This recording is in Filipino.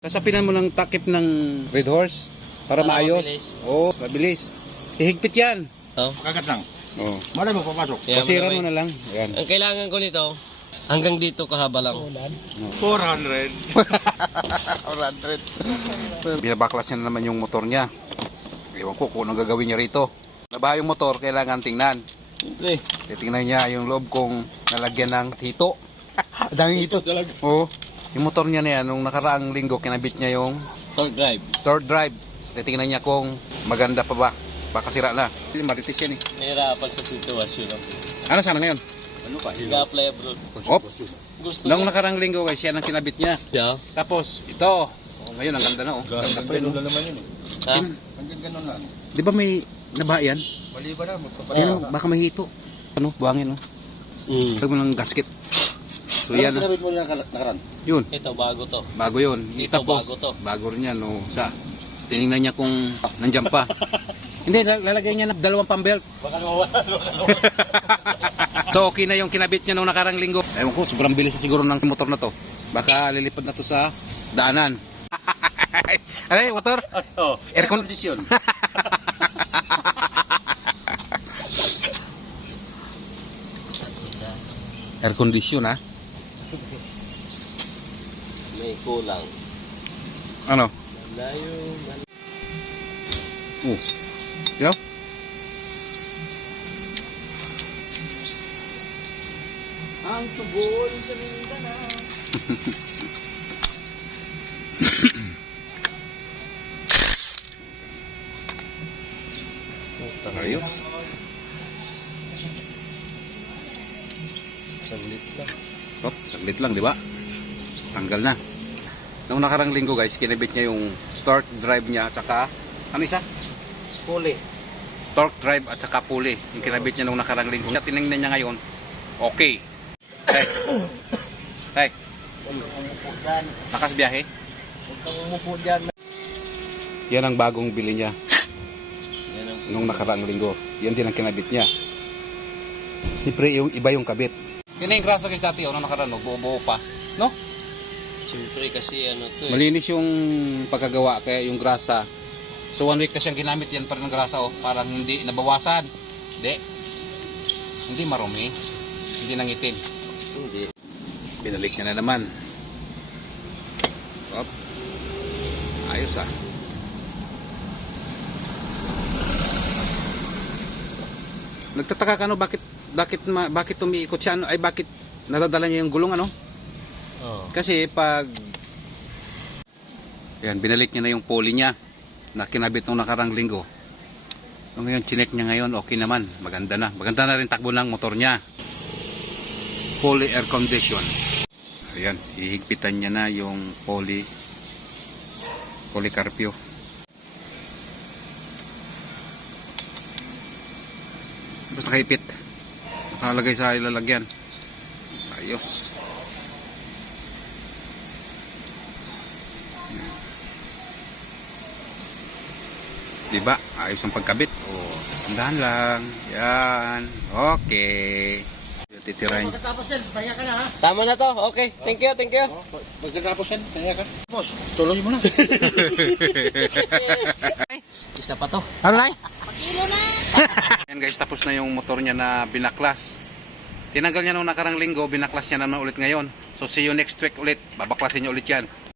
Kasapinan mo ng takip ng Red Horse para maayos. Oo, mabilis. Ihigpit yan. Oh. Kagat lang. Oo. Malay mo papasok. Pasiran mo na lang. Ayan. Ang kailangan ko nito, hanggang dito kahaba lang. 400. 400. Binabaklas niya na naman yung motor niya. Ewan ko kung anong gagawin niya rito. Nabaha yung motor, kailangan tingnan. Siyempre. Titingnan niya yung loob kung nalagyan ng hito. Daming ito talaga. Oo. Yung motor niya na yan, nung nakaraang linggo, kinabit niya yung Torque drive. third drive. So, titingnan niya kung maganda pa ba. Baka sira na. Maritis yan eh. Nahirapan sa sitwasyon. Ano sana ngayon? Ano pa? Nag-apply abroad. Op! Gusto Nung niya. nakaraang linggo guys, yan ang kinabit niya. Yeah. Tapos, ito. Oh, ngayon, ang ganda na oh. Ganda pa yun. Ganun na naman yun eh. Ha? Hanggang ganun na. Di ba may nabaha yan? Mali ba na? Yan, baka may hito. Ano, buhangin oh. Tag mo ng gasket. So yan. Ano kinabit mo na nakaran? Yun. Ito, bago to. Bago yun. Ito, Tapos, bago to. bago rin yan. Oh. Sa, tinignan niya kung nandyan pa. Hindi, lalagay niya ng dalawang pambelt. Baka nawawala. So okay na yung kinabit niya nung nakarang linggo. Ewan ko, sobrang bilis na siguro ng motor na to. Baka lilipad na to sa daanan. Ay, motor? Oh, Air con- condition. Air condition ha? May kulang. Ano? Layo. Yo? Ang tubol sa Mindanao. Ayos. Saglit lang. Oh, saglit lang, di ba? Tanggal na. Nung nakarang linggo guys, kinabit niya yung torque drive niya at saka, ano isa? Puli. Torque drive at saka pulley. Yung kinabit niya nung nakarang linggo. Tinignan niya ngayon, okay. Tay. Tay, Huwag kang umupo dyan. lakas biyahe. Huwag kang umupo dyan. Yan ang bagong bili niya Yan ang nung nakaraang linggo. Yan din ang kinabit niya. Siyempre yung iba yung kabit. Yan na yung grasa guys dati, nung nakaraan, buo-buo pa. No? siyempre kasi ano to eh. Malinis yung pagkagawa, kaya yung grasa. So 1 week na siyang ginamit, yan pa rin ang grasa oh. Parang hindi nabawasan. Hindi marumi. Hindi nangitim. Hindi. Binalik niya na naman. Op. Ayos ah. Nagtataka ka no, bakit umiikot siya ano, ay bakit nadadala niya yung gulong ano? Oh. Kasi pag yan, binalik niya na yung pulley niya na kinabit nung nakarang linggo. So, ngayon chinek niya ngayon, okay naman, maganda na. Maganda na rin takbo ng motor niya. Fully air condition. Ayan, ihigpitan niya na yung polycarpio. Basta nakaipit. Nakalagay sa ilalagyan. Ayos. Diba? Ayos ang pagkabit. Oh, tandaan lang. Yan. Okay. Titirahin. Pagkatapos yan, pahinga ka na ha. Tama na to. Okay. Thank you, thank you. Pagkatapos yan, pahinga ka. Boss, tuloy mo na. Isa pa to. Ano na? Pakilo na! Yan guys, tapos na yung motor niya na binaklas. Tinanggal niya nung nakarang linggo, binaklas niya naman ulit ngayon. So see you next week ulit. Babaklasin niya ulit yan.